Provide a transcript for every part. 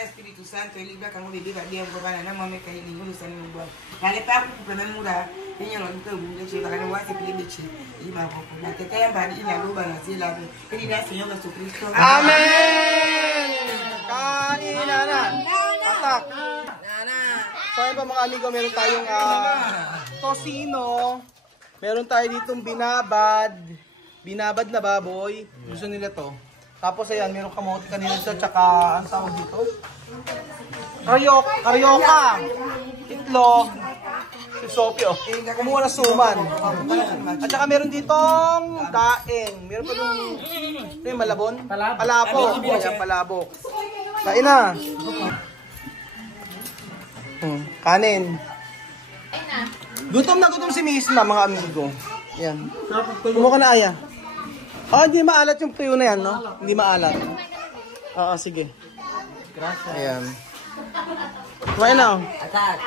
Espíritu Santo, el libro que viva bien, gobana, no mames que ni uno se ni un buen. Dale pa ku pe memura, niño lo nto bu leche, para no wase pile leche. Y ma ko na te te ba ni na lo ba na si la be. Eli na Señor Jesucristo. Amen. Kain na. Atak. So ayun pa mga amigo, meron tayong tosino. Meron tayo ditong binabad. Binabad na baboy. Gusto nila to. Tapos ayan, meron kamote kanina siya, tsaka ang tawag dito? Karyoka! Itlog! Si Sophie, oh. Kumuha na suman. At saka meron ditong daing. Meron pa dong, malabon? Palabok. Ayan, palabok. Kain na. Kanin. Gutom na gutom si Misma, mga amigo. Ayan. Kumuha ka na, Aya. Oh, hindi maalat yung tuyo na yan, no? Hindi maalat. Oo, sige. Gracias. Ayan. Kumain na. Atak.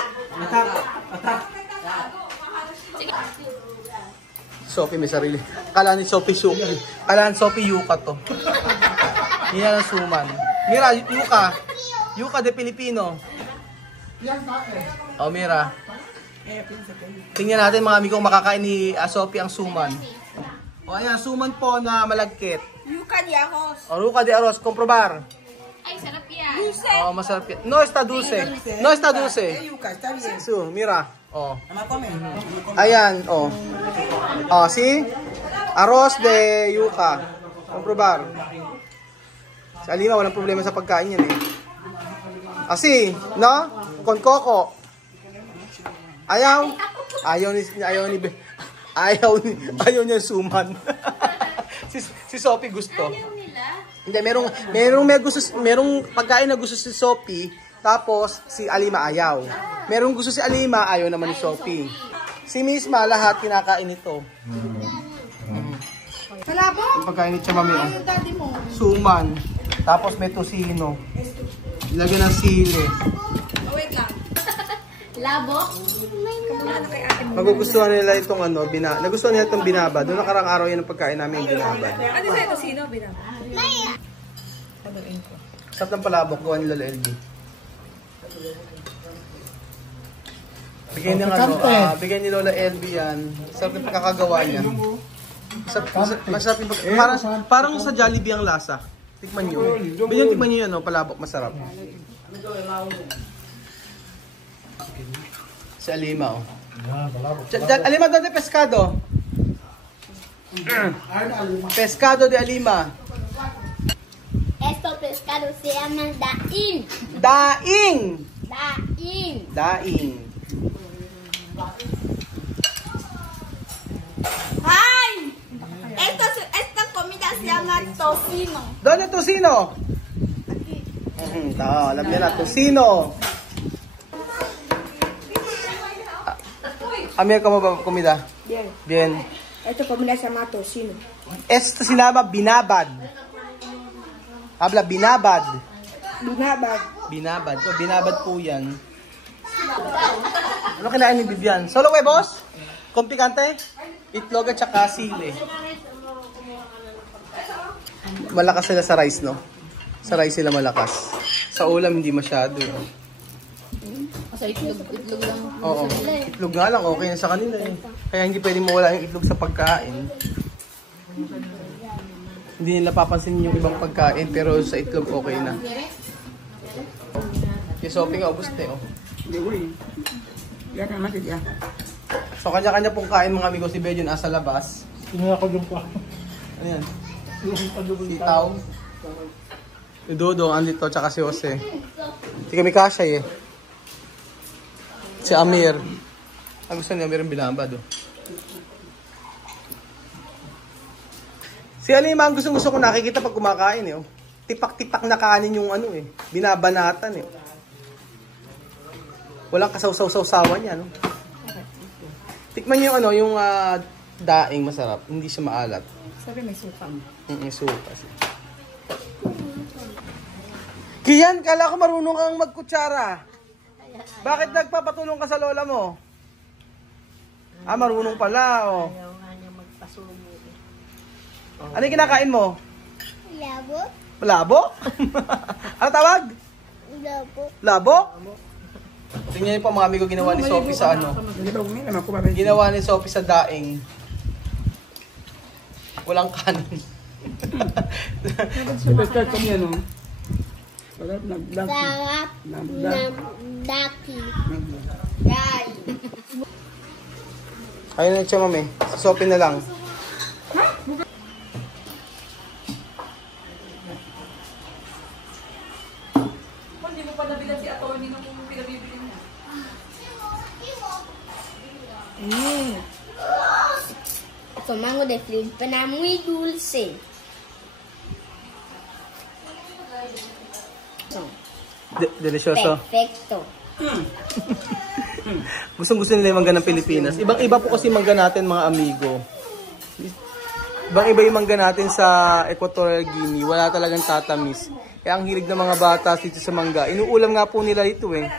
Sophie may sarili. Kala ni Sophie Suki. Kala ni Sophie Yuka to. Hindi na lang suman. Mira, Yuka. Yuka de Pilipino. Oh, Mira. Tingnan natin mga amigo kung makakain ni Sophie ang suman. O ayan, suman po na malagkit. Yuca de arroz. O, yuca de arroz, comprobar. Ay, sarap yan. Dulce. O, masarap yan. No está dulce. No está dulce. Yuca, está bien. So, mira. O. Ama come. Ayan, o. O, see? Arroz de yuca. Comprobar. Si Alima, walang problema sa pagkain yan eh. Asi, no? Con coco. Ayaw. Ayaw niya suman. si Sophie gusto. Hindi, merong pagkain na gusto si Sophie, tapos si Alima ayaw. Merong gusto si Alima, ayaw naman ni Sophie. Si Misma, lahat kinakain ito. Yung pagkain ni Chamami, suman. Tapos may tosino. Ilagyan ng sili. Oh, wait lang. Labok? Magugustuhan nila itong nagustuhan nila itong binabad. Doon nakarang araw yan ang pagkain namin yung binabad. Ano sa ito? Sino binabad? Sarap ng palabok, gawa ni Lola LB. Bigyan ni Lola LB yan. Sarap ng pagkakagawa niya. Masarap yung parang sa Jollibee ang lasa. Tikman nyo. Tikman nyo yan, palabok, masarap. Si Alima, oh. Alima, ¿dónde pescado? Pescado de Alima. Esto pescado se llama daing. Daing. Daing. Daing. ¡Ay! Esta comida se llama tocino. ¿Dónde tocino? Alam niya na, tocino. Amiga, ¿cómo va comida? Bien. Bien. Esta comida se llama tocino. Esto se llama binabad. Habla binabad. Binabad. Binabad. Binabad po yan. Ano kinain ni Vivian? Solo huevos? Kung pikante, itlog at saka sili. Malakas sila sa rice, no? Sa rice sila malakas. Sa ulam, hindi masyado. Kasi itlog lang. Oo, itlog nga lang, okay na sa kanila eh. Kaya hindi pwedeng mawala yung itlog sa pagkain. Hindi nila papansin yung ibang pagkain, pero sa itlog okay na. Yung sopi nga, ubos na oh. Hindi ko eh. Yan naman siya. So kanya-kanya pong kain mga amigo, si Bejo nasa labas. Kinuha ko yung pa. Ano yan? Yung Sitaw. Si Dodo, andito, tsaka si Jose. Si kami kasya eh. Si Amir. Ang gusto ni Amir yung binabad oh. Si Alima, ang gusto ko nakikita pag kumakain eh. Oh. Tipak-tipak na kanin yung ano eh. Binabanatan eh. Walang kasaw-saw-sawan yan. No? Tikman niyo yung ano, yung daing masarap. Hindi siya maalat. Sabi may suka. May suka. Kian, kala ko marunong kang magkutsara. Bakit nagpapatulong ka sa lola mo? Ah, marunong pala. Oh. Ano yung kinakain mo? Labo. Labo? Ano tawag? Labo. Labo? Tingnan niyo po mga amigo, ginawa ni Sophie sa ano. Ginawa ni Sophie sa daing. Walang kanin. Basta kami ano. Sarap nagdaki. Sarap nagdaki. Guy. Ayun na siya mami. Sa Sophie na lang. Hindi mo pa nabilan si attorney nung pinabibili mo. Ito mango de flip na muy dulce. Delicioso. Perfecto. Gustong-gusto nila yung mangga ng Pilipinas. Ibang-iba po kasi mangga natin mga amigo. Ibang-iba yung mangga natin sa Equatorial Guinea. Wala talagang tatamis. Kaya ang hilig ng mga bata dito sa mangga. Inuulam nga po nila ito eh.